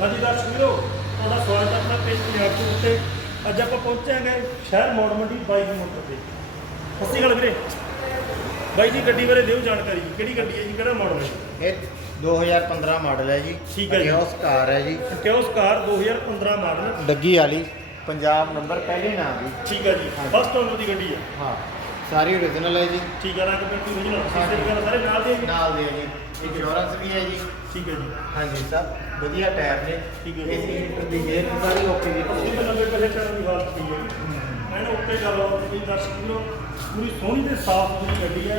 ਹਾਂਜੀ ਦਰਸ਼ਕ ਵੀਰੋ ਤੁਹਾਡਾ ਸਵਾਗਤ ਹੈ ਆਪਣਾ ਪੇਜ ਪੰਜਾਬ ਦੇ ਉੱਤੇ। ਅੱਜ ਆਪਾਂ ਪਹੁੰਚੇ ਹਾਂ ਸ਼ਹਿਰ ਮੋੜ ਮੰਡੀ ਬਾਈ ਦੀ ਮੋਟਰ ਤੇ। ਸੱਸੀ ਗੱਲ ਵੀਰੇ। ਬਾਈ ਜੀ ਗੱਡੀ ਬਾਰੇ ਦਿਓ ਜਾਣਕਾਰੀ ਜੀ। ਕਿਹੜੀ ਗੱਡੀ ਹੈ ਜੀ? ਕਿਹੜਾ ਮਾਡਲ ਹੈ ਇਹ 2015 ਮਾਡਲ ਹੈ ਜੀ। ਠੀਕ ਹੈ ਜੀ। ਉਸ ਕਾਰ ਹੈ ਜੀ। ਕਿਉਸ ਕਾਰ 2015 ਮਾਡਲ ਡੱਗੀ ਵਾਲੀ ਪੰਜਾਬ ਨੰਬਰ ਪਹਿਲੇ ਨਾਮ ਦੀ। ਠੀਕ ਹੈ ਜੀ। ਹਾਂਜੀ। ਫਸਟ ਓਨਰ ਦੀ ਗੱਡੀ ਹੈ। ਹਾਂ। ਸਾਰੀ ਓਰੀਜਨਲ ਹੈ ਜੀ। ਠੀਕ ਹੈ ਰੰਗ ਪੇਟੀ original ਵਗੈਰਾ ਸਾਰੇ ਨਾਲ ਦੇ ਜੀ? ਨਾਲ ਦੇ ਹੈ ਜੀ। ਇੰਸ਼ੋਰੈਂਸ ਵੀ ਹੈ ਜੀ। ਠੀਕ ਹੈ ਜੀ। ਹਾਂਜੀ ਸਭ ਵਧੀਆ ਟਾਇਰ ਨੇ ਠੀਕ ਹੈ। ਜੀ। ਏਸੀ ਹੀਟਰ ਦੀ ਗੇਅਰ ਸਾਰੀ ਓਕੇ ਜੀ ਅਸੀਂ ਤਾਂ ਨੰਬਰ ਪਹਿਲੇ ਟਾਇਰ ਦੀ ਹਾਲਤ ਪਈ ਹੈ। ਮੈਂ ਨਾ ਉੱਤੇ ਗੱਲ ਆਉਂਦੀ ਵੀ ਦਰਸ਼ਕ ਵੀਰੋ ਪੂਰੀ ਸੋਹਣੀ ਤੇ ਸਾਫ਼ ਸੁਥਰੀ ਗੱਡੀ ਹੈ।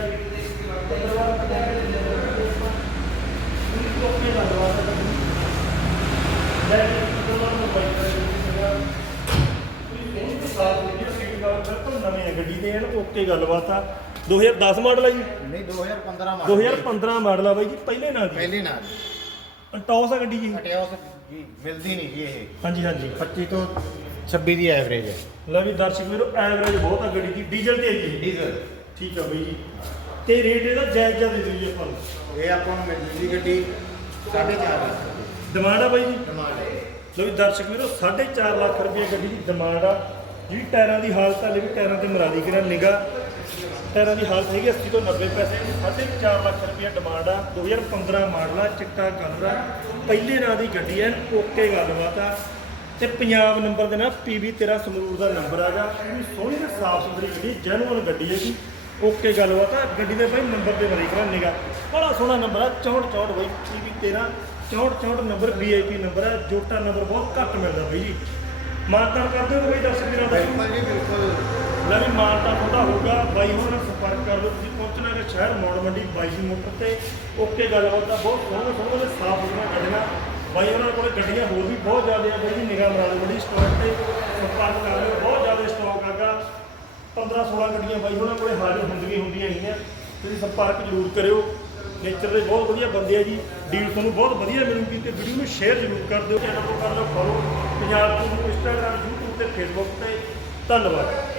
ਓਕੇ ਗੱਲਬਾਤ ਹੈ ਕਰੇ ਪੂਰੀ ਸੋਹਣੀ ਤੇ ਸਾਫ਼ ਸੁਥਰੀ ਸੀਟ ਕਵਰ ਬਿਲਕੁਲ ਨਵੇਂ ਹੈ ਗੱਡੀ ਦੇ ਐਨ ਓਕੇ ਗੱਲਬਾਤ ਆ। 2010 ਮਾਡਲ ਹੈ ਜੀ। ਨਹੀਂ 2015 ਮਾਡਲ 2015 ਮਾਡਲ ਆ ਬਾਈ ਜੀ ਪਹਿਲੇ ਨਾਲ ਦੀ। ਪਹਿਲੇ ਨਾਲ ਟੌਸ ਆ ਗੱਡੀ ਜੀ। ਹਟਿਆ ਉਸ ਜੀ ਮਿਲਦੀ ਨਹੀਂ ਜੀ ਇਹ। ਹਾਂਜੀ ਹਾਂਜੀ। 25 ਤੋਂ 26 ਦੀ ਐਵਰੇਜ ਹੈ। ਲੈ ਵੀ ਦਰਸ਼ਕ ਵੀਰੋ ਐਵਰੇਜ ਬਹੁਤ ਆ ਗੱਡੀ ਦੀ। ਡੀਜ਼ਲ ਤੇ ਹੈ ਡੀਜ਼ਲ। ਠੀਕ ਆ ਬਈ ਜੀ। ਤੇ ਰੇਟ ਇਹਦਾ ਜਾਇਜ਼ ਜਿਹਾ ਦੇ ਦਿਓ ਜੀ ਆਪਾਂ ਨੂੰ। ਇਹ ਆਪਾਂ ਨੂੰ ਮਿਲਦੀ ਜੀ ਗੱਡੀ 4.5 ਲੱਖ ਡਿਮਾਂਡ ਆ ਬਾਈ ਜੀ। ਡਿਮਾਂਡ ਹੈ। ਲੋ ਵੀ ਦਰਸ਼ਕ ਵੀਰੋ 4.5 ਲੱਖ ਰੁਪਏ ਗੱਡੀ ਦੀ ਡਿਮਾਂਡ ਆ। ਜਿਹੜੀ ਟਾਇਰਾਂ ਦੀ ਹਾਲਤ ਹਾਲੇ ਵੀ ਟਾਇਰਾਂ ਤੇ ਮਰਾਦੀ ਕਰਾਂ ਨਿਗਾ ਟਾਇਰਾਂ ਦੀ ਹਾਲਤ ਹੈਗੀ 80 ਤੋਂ 90 ਪੈਸੇ। 4.5 ਲੱਖ ਰੁਪਏ ਡਿਮਾਂਡ ਆ 2015 ਮਾਡਲ ਆ ਚਿੱਟਾ ਕਲਰ ਆ। ਪਹਿਲੇ ਨਾਂ ਦੀ ਗੱਡੀ ਐ, ਓਕੇ ਗੱਲਬਾਤ ਆ। ਤੇ ਪੰਜਾਬ ਨੰਬਰ ਦੇ ਨਾਲ PB 13 ਸੰਗਰੂਰ ਦਾ ਨੰਬਰ ਆਗਾ ਪੂਰੀ ਸੋਹਣੀ ਤੇ ਸਾਫ਼ ਸੁਥਰੀ ਗੱਡੀ ਜੈਨੂਅਨ ਗੱਡੀ ਹੈਗੀ। ਓਕੇ ਗੱਲਬਾਤ ਆ, ਗੱਡੀ ਦੇ ਬਾਈ ਨੰਬਰ ਤੇ ਮਰੀ ਕਰਾਂ ਨਿਗਾ ਬੜਾ ਸੋਹਣਾ ਨੰਬਰ ਆ 64 64 ਬਾਈ PB 13 64 64 ਨੰਬਰ VIP ਨੰਬਰ ਆ, ਜੋਟਾ ਨੰਬਰ ਬਹੁਤ ਘੱਟ ਮਿਲਦਾ ਬਾਈ ਜੀ। ਮਾਨਤਾਨ ਕਰਦੇ ਹੋ ਕੋਈ ਦਰਸ਼ਕ ਵੀਰਾਂ ਦਾ ਬਿਲਕੁਲ ਜੀ ਬਿਲਕੁਲ। ਲੈ ਵੀ ਮਾਨਤਾ ਤੁਹਾਡਾ ਹੋਊਗਾ। ਬਾਈ ਹੋਰਾਂ ਨਾਲ ਸੰਪਰਕ ਕਰ ਲਓ। ਤੁਸੀਂ ਪਹੁੰਚਣਾ ਹੈ ਸ਼ਹਿਰ ਮੋੜ ਮੰਡੀ ਬਾਈ ਜੀ ਮੋਟਰ ਤੇ। ਓਕੇ ਗੱਲਬਾਤ ਆ ਬਹੁਤ ਸੋਹਣੇ ਸੋਹਣੇ ਤੇ ਸਾਫ਼ ਸੁਥਰੀਆਂ ਗੱਡੀਆਂ। ਬਾਈ ਹੋਰਾਂ ਕੋਲ ਗੱਡੀਆਂ ਹੋਰ ਵੀ ਬਹੁਤ ਜ਼ਿਆਦਾ ਆ ਬਾਈ ਜੀ ਨਿਗਾਹ ਮਰਾ ਲਓ ਬੜੀ ਸਟਾਕ ਤੇ। ਸੰਪਰਕ ਕਰ ਲਿਓ। ਬਹੁਤ ਜ਼ਿਆਦਾ ਸਟਾਕ ਆਗਾ 15 16 ਗੱਡੀਆਂ ਬਾਈ ਹੋਰਾਂ ਕੋਲੇ ਹਾਜ਼ਰ ਹੁੰਦੀਆਂ ਹੁੰਦੀਆਂ ਹੈਗੀਆਂ। ਤੁਸੀਂ ਸੰਪਰਕ ਜ਼ਰੂਰ ਕਰਿਓ। ਨੇਚਰ ਦੇ ਬਹੁਤ ਵਧੀਆ ਬੰਦੇ ਆ ਜੀ। ਡੀਲ ਤੁਹਾਨੂੰ ਬਹੁਤ ਵਧੀਆ ਮਿਲੂਗੀ ਤੇ ਵੀਡੀਓ ਨੂੰ ਸ਼ੇਅਰ ਜ਼ਰੂਰ ਕਰ ਦਿਓ ਚੈਨਲ ਨੂੰ ਕਰ ਲਓ ਫੋਲੋ ਪੰਜਾਬ ਤੋਂ ਇੰਸਟਾਗ੍ਰam YouTube ਤੇ ਫੇਸਬੁੱਕ ਤੇ ਧੰਨਵਾਦ।